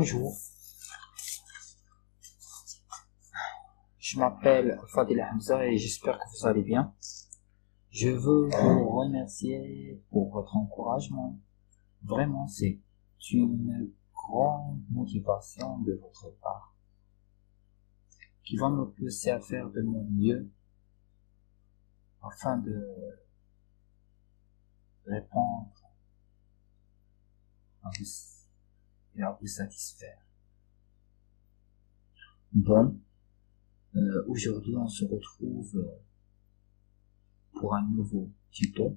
Bonjour, je m'appelle Fadil Hamza et j'espère que vous allez bien. Je veux vous remercier pour votre encouragement. Vraiment, c'est une grande motivation de votre part qui va me pousser à faire de mon mieux afin de répondre à vous et à vous satisfaire. Bon, aujourd'hui on se retrouve pour un nouveau tuto.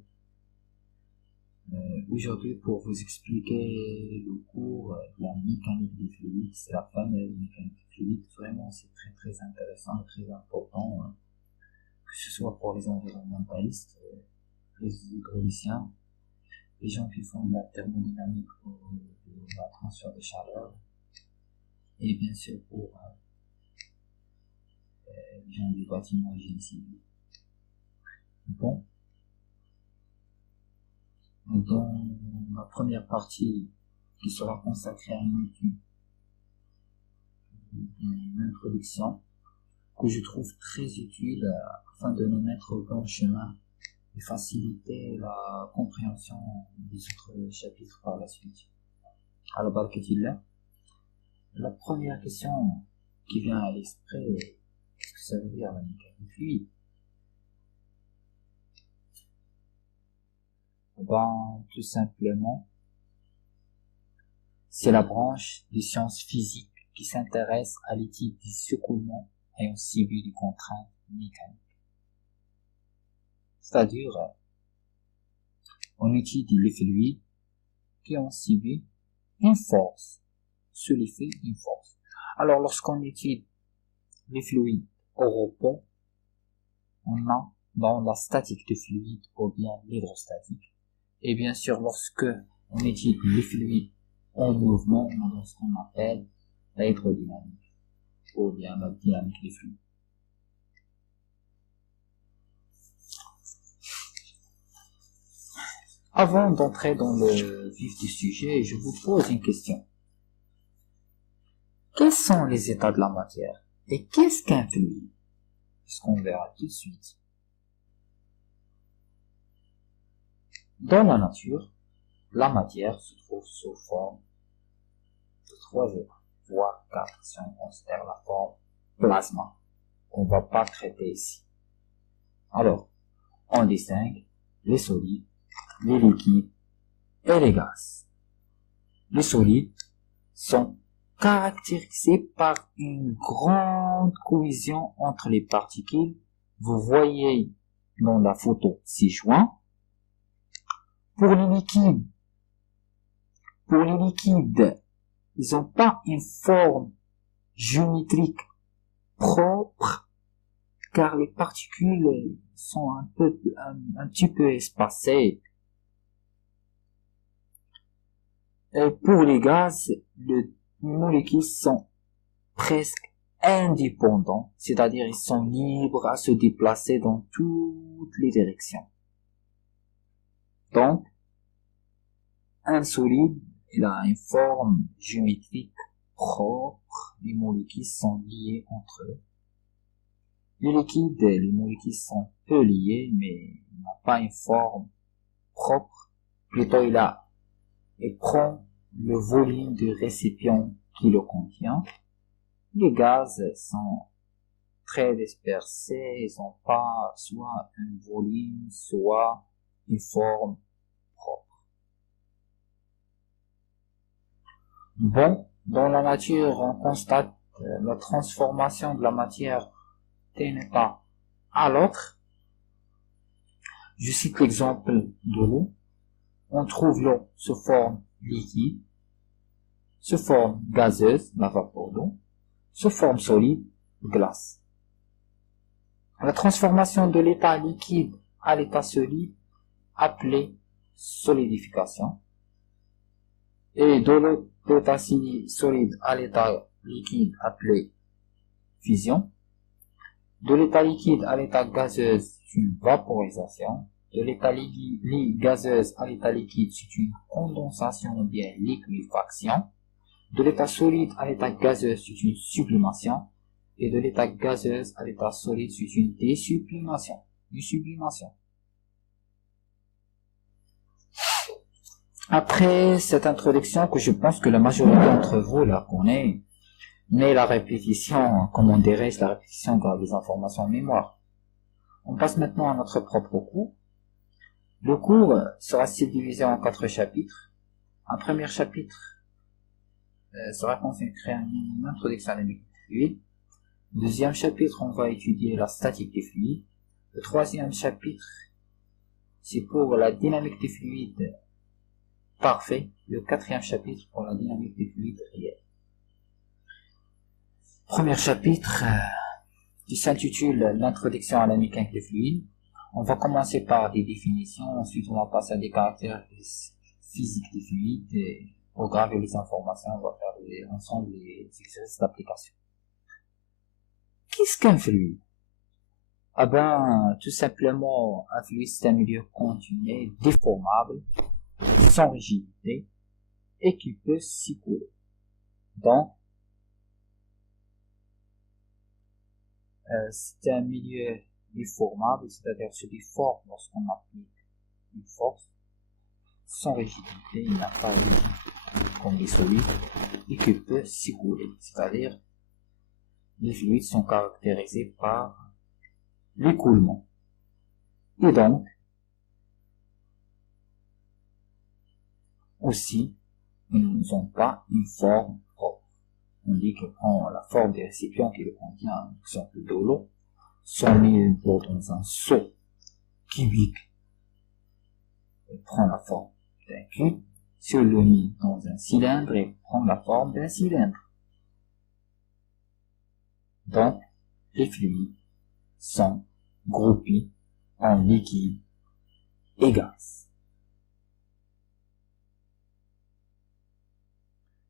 Aujourd'hui pour vous expliquer le cours de la mécanique des fluides, c'est la fameuse mécanique des fluides. Vraiment c'est très intéressant et très important, que ce soit pour les environnementalistes, les hydrauliciens, les gens qui font de la thermodynamique ou de la transfert de chaleur, et bien sûr pour les gens du bâtiment et génie civil. Bon, dans la première partie qui sera consacrée à une étude, une introduction que je trouve très utile afin de nous mettre au bon chemin et faciliter la compréhension des autres chapitres par la suite. Alors, barakatillah, la première question qui vient à l'esprit, qu'est-ce que ça veut dire la mécanique fluide? Ben, tout simplement, c'est la branche des sciences physiques qui s'intéresse à l'étude des secoulements ayant subi des contraintes mécaniques. C'est-à-dire, on étudie les fluides qui ont subi une force, sous l'effet d'une force. Alors, lorsqu'on étudie les fluides au repos, on a dans la statique de fluide ou bien l'hydrostatique. Et bien sûr, lorsque on étudie les fluides en mouvement, on a ce qu'on appelle l'hydrodynamique ou bien la dynamique des fluides. Avant d'entrer dans le vif du sujet, je vous pose une question. Quels sont les états de la matière et qu'est-ce qu'un fluide? C'est ce qu'on verra tout de suite. Dans la nature, la matière se trouve sous forme de 3 états, voire 4 si on considère la forme plasma, qu'on ne va pas traiter ici. Alors, on distingue les solides, les liquides et les gaz. Les solides sont caractérisés par une grande cohésion entre les particules. Vous voyez dans la photo 6 joints. Pour les liquides, ils n'ont pas une forme géométrique propre, car les particules sont un petit peu espacées. Et pour les gaz, les molécules sont presque indépendants, c'est-à-dire ils sont libres à se déplacer dans toutes les directions. Donc, un solide, il a une forme géométrique propre, les molécules sont liées entre eux. Les liquides, les molécules sont peu liées, mais il n'a pas une forme propre. Plutôt, il prend le volume du récipient qui le contient. Les gaz sont très dispersés, ils n'ont pas soit un volume, soit une forme propre. Bon, dans la nature, on constate la transformation de la matière d'un état à l'autre. Je cite l'exemple de l'eau. On trouve l'eau sous forme liquide, sous forme gazeuse, la vapeur d'eau, sous forme solide, glace. La transformation de l'état liquide à l'état solide, appelée solidification, et de l'état solide à l'état liquide, appelé fusion, de l'état liquide à l'état gazeuse, c'est une vaporisation, de l'état gazeuse à l'état liquide, c'est une condensation ou bien liquéfaction, De l'état solide à l'état gazeux, c'est une sublimation. Et de l'état gazeuse à l'état solide, c'est une désublimation. Une sublimation. Après cette introduction, que je pense que la majorité d'entre vous la connaît, mais la répétition, comme on dirait, la répétition garde les informations en mémoire. On passe maintenant à notre propre cours. Le cours sera subdivisé en 4 chapitres. Un premier chapitre sera consacré à une introduction à la mécanique des fluides. Deuxième chapitre, on va étudier la statique des fluides. Le troisième chapitre, c'est pour la dynamique des fluides parfaits. Le quatrième chapitre pour la dynamique des fluides réels. Premier chapitre qui s'intitule l'introduction à la mécanique des fluides. On va commencer par des définitions, ensuite on va passer à des caractéristiques physiques des fluides et pour graver les informations, on va faire ensemble les exercices d'application. Qu'est-ce qu'un fluide? Ah ben, tout simplement, un fluide c'est un milieu continu, déformable, sans rigidité et qui peut s'écouler. Donc, c'est un milieu déformable, c'est-à-dire se déforme lorsqu'on applique une force, sans rigidité, il n'a pas de rigidité comme les solides, et qui peut s'écouler, c'est-à-dire les fluides sont caractérisés par l'écoulement. Et donc, aussi, ils n'ont pas une forme propre. On dit que prend la forme des récipients qui le contient, par exemple de l'eau, sont mis dans un seau cubique et prend la forme d'un cube. Si on le met dans un cylindre, il prend la forme d'un cylindre. Donc, les fluides sont groupés en liquide et gaz.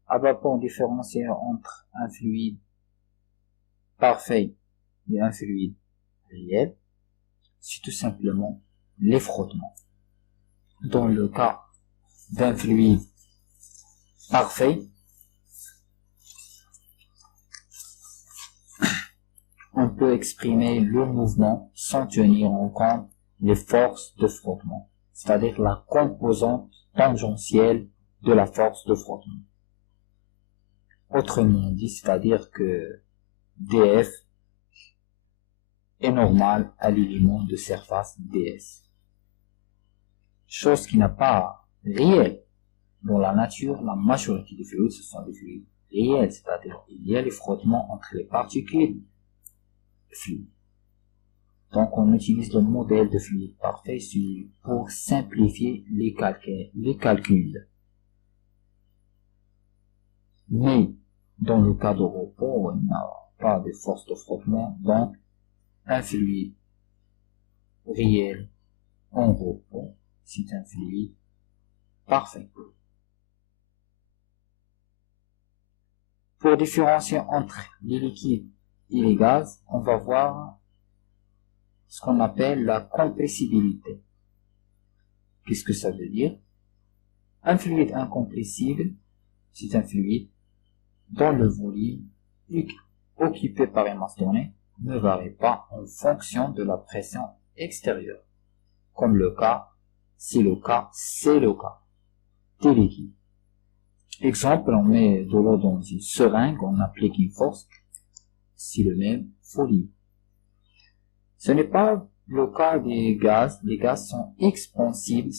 Alors, pour différencier entre un fluide parfait et un fluide réel, c'est tout simplement les frottements. Dans le cas d'un fluide parfait, on peut exprimer le mouvement sans tenir en compte les forces de frottement, c'est-à-dire la composante tangentielle de la force de frottement. Autrement dit, c'est-à-dire que dF est normal à l'élément de surface ds. Chose qui n'a pas réelle. Dans la nature, la majorité des fluides, ce sont des fluides réels, c'est-à-dire il y a les frottements entre les particules fluides. Donc on utilise le modèle de fluide parfait pour simplifier les calculs. Mais dans le cas de repos, il n'y a pas de force de frottement, donc un fluide réel en repos, c'est un fluide parfait. Pour différencier entre les liquides et les gaz, on va voir ce qu'on appelle la compressibilité. Qu'est-ce que ça veut dire? Un fluide incompressible, c'est un fluide dont le volume occupé par une masse donnée ne varie pas en fonction de la pression extérieure, comme le cas, c'est le cas des liquides. Exemple, on met de l'eau dans une seringue, on applique une force, c'est le même volume. Ce n'est pas le cas des gaz. Les gaz sont expansibles,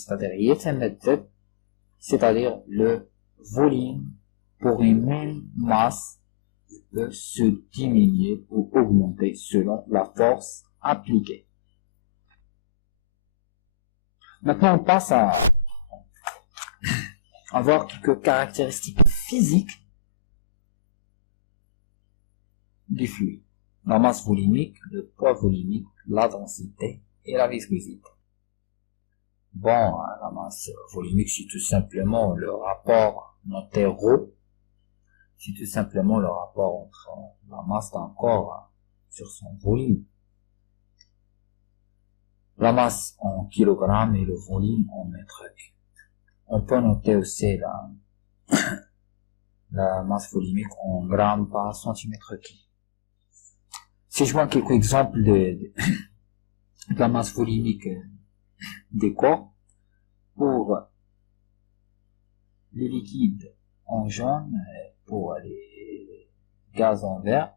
c'est-à-dire le volume pour une même masse peut se diminuer ou augmenter selon la force appliquée. Maintenant, on passe à voir quelques caractéristiques physiques du fluide. La masse volumique, le poids volumique, la densité et la viscosité. Bon, la masse volumique, c'est tout simplement le rapport noté ρ. C'est tout simplement le rapport entre la masse d'un corps sur son volume. La masse en kilogrammes et le volume en mètres cubes. On peut noter aussi la masse volumique en grammes par centimètre cube. Si je vois quelques exemples de la masse volumique des corps, pour les liquides en jaune, pour les gaz en vert,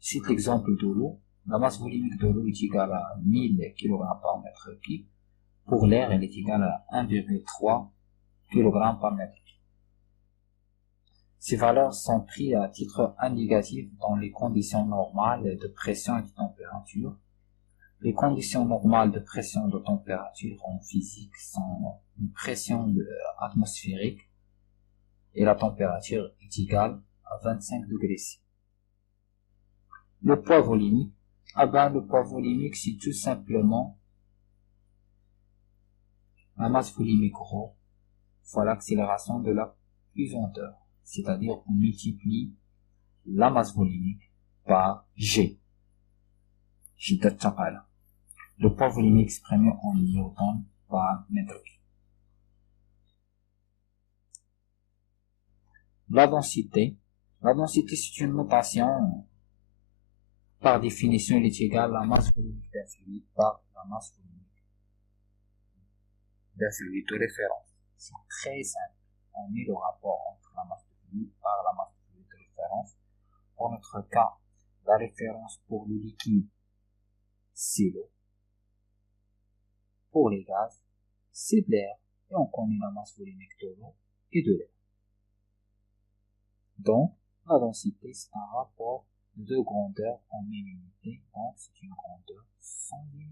je cite l'exemple de l'eau. La masse volumique de l'eau est égale à 1000 kg par mètre cube. Pour l'air, elle est égale à 1,3 kg par mètre cube. Ces valeurs sont prises à titre indicatif dans les conditions normales de pression et de température. Les conditions normales de pression et de température en physique sont une pression atmosphérique et la température est égale à 25 degrés C. Le poids volumique, le poids volumique, c'est tout simplement la masse volumique ρ fois l'accélération de la pesanteur. C'est-à-dire on multiplie la masse volumique par G. Le poids volumique exprimé en newton par mètre cube. La densité c'est une notation. Par définition, elle est égale à la masse volumique d'un fluide par la masse volumique d'un fluide de référence. C'est très simple. On met le rapport entre la masse de fluide par la masse de fluide de référence. Pour notre cas, la référence pour le liquide, c'est l'eau. Pour les gaz, c'est de l'air. Et on connaît la masse volumique de l'eau et de l'air. Donc, la densité, c'est un rapport de grandeur en même unité. Donc, c'est une grandeur sans limite.